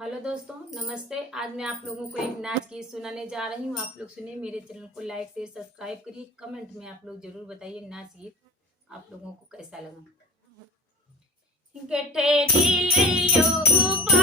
Hello दोस्तों, नमस्ते। आज मैं आप लोगों को एक नाच गीत सुनाने जा रही हूँ। आप लोग सुनिए, मेरे चैनल को लाइक शेयर सब्सक्राइब करिए। कमेंट में आप लोग जरूर बताइए नाच गीत आप लोगों को कैसा लगा। गठरी लियो